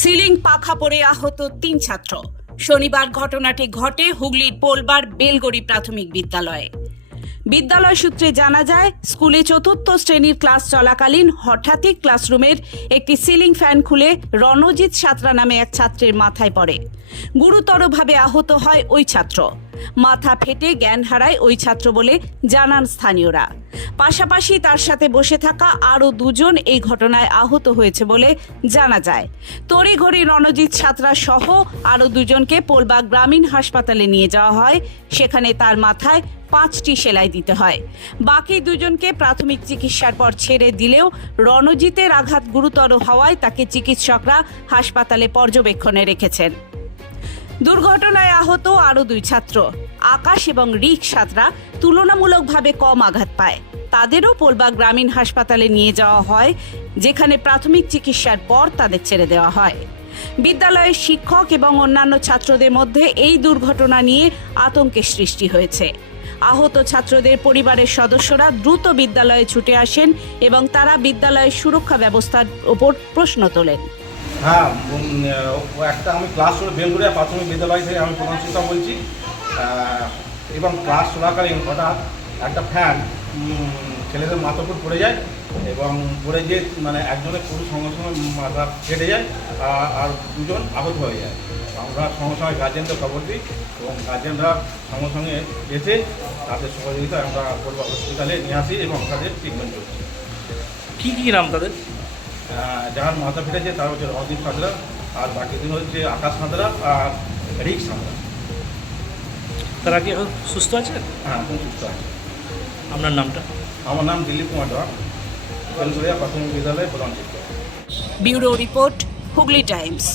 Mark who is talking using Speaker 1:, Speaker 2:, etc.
Speaker 1: Ceiling পাখা পড়ে আহত তিন ছাত্র। শনিবার ঘটনাটি ঘটে হুগলির পোলবার বেলগড়ি প্রাথমিক বিদ্যালয়ে। বিদ্যালয় সূত্রে জানা যায়, স্কুলে চতুর্থ শ্রেণির ক্লাস চলাকালীন হঠাৎই ক্লাসরুমের একটি সিলিং ফ্যান খুলে রণজিৎ সাঁতরা নামে এক ছাত্রের মাথায় পড়ে। গুরুতরভাবে আহত হয় ওই ছাত্র। মাথা ফেটে জ্ঞান হারায় ওই ছাত্র বলে জানান স্থানীয়রা। পাশাপাশি তার সাথে বসে থাকা আরও দুজন এই ঘটনায় আহত হয়েছে বলে জানা যায়। তড়িঘড়ি রণজিৎ সাঁতরা সহ আরও দুজনকে পোলবাগ গ্রামীণ হাসপাতালে নিয়ে যাওয়া হয়। সেখানে তার মাথায় পাঁচটি সেলাই দিতে হয়। বাকি দুজনকে প্রাথমিক চিকিৎসার পর ছেড়ে দিলেও রণজিতের আঘাত গুরুতর হওয়ায় তাকে চিকিৎসকরা হাসপাতালে পর্যবেক্ষণে রেখেছেন। দুর্ঘটনায় আহত আরও দুই ছাত্র। আকাশ এবং রিক সাতরা তুলনামূলকভাবে কম আঘাত পায়। তাদেরও পোলবা গ্রামীণ হাসপাতালে নিয়ে যাওয়া হয়, যেখানে প্রাথমিক চিকিৎসার পর তাদের ছেড়ে দেওয়া হয়। বিদ্যালয়ের শিক্ষক এবং অন্যান্য ছাত্রদের মধ্যে এই দুর্ঘটনা নিয়ে আতঙ্কের সৃষ্টি হয়েছে। আহত ছাত্রদের পরিবারের সদস্যরা দ্রুত বিদ্যালয়ে ছুটে আসেন এবং তারা বিদ্যালয়ের সুরক্ষা ব্যবস্থার ওপর প্রশ্ন তোলেন।
Speaker 2: হ্যাঁ একটা আমি ক্লাস বেলগুড়িয়া প্রাথমিক বিদ্যালয় থেকে আমি প্রধান শিক্ষক বলছি। এবং ক্লাস চলাকালীন হঠাৎ একটা ফ্যান ছেলেদের মাথার উপর পড়ে যায় এবং পড়ে গিয়ে মানে একজনের পুরো সঙ্গে সঙ্গে মাথা কেটে যায় আর- দুজন আহত হয়ে যায়। আমরা সঙ্গে সঙ্গে গার্জেনদের খবর দিই এবং গার্জেনরা সঙ্গে সঙ্গে এসে তাদের সহযোগিতায় আমরা হসপিটালে নিয়ে আসি এবং তাদের ট্রিটমেন্ট করছি।
Speaker 3: কী কী নাম তাদের?
Speaker 2: যার মাথা ফেটেছে তার হচ্ছে রহদীপ সাঁতরা। আর বাকি দিন হচ্ছে আকাশ সাঁতরা আর রিক সাঁতরা।
Speaker 3: তারা কি এখন সুস্থ আছে?
Speaker 2: হ্যাঁ এখন সুস্থ আছে।
Speaker 3: আপনার নামটা?
Speaker 2: আমার নাম দিলীপ কুমার ধর বেলগুড়িয়া প্রাথমিক বিদ্যালয়ের প্রধান শিক্ষক।
Speaker 1: Bureau report Hooghly Times.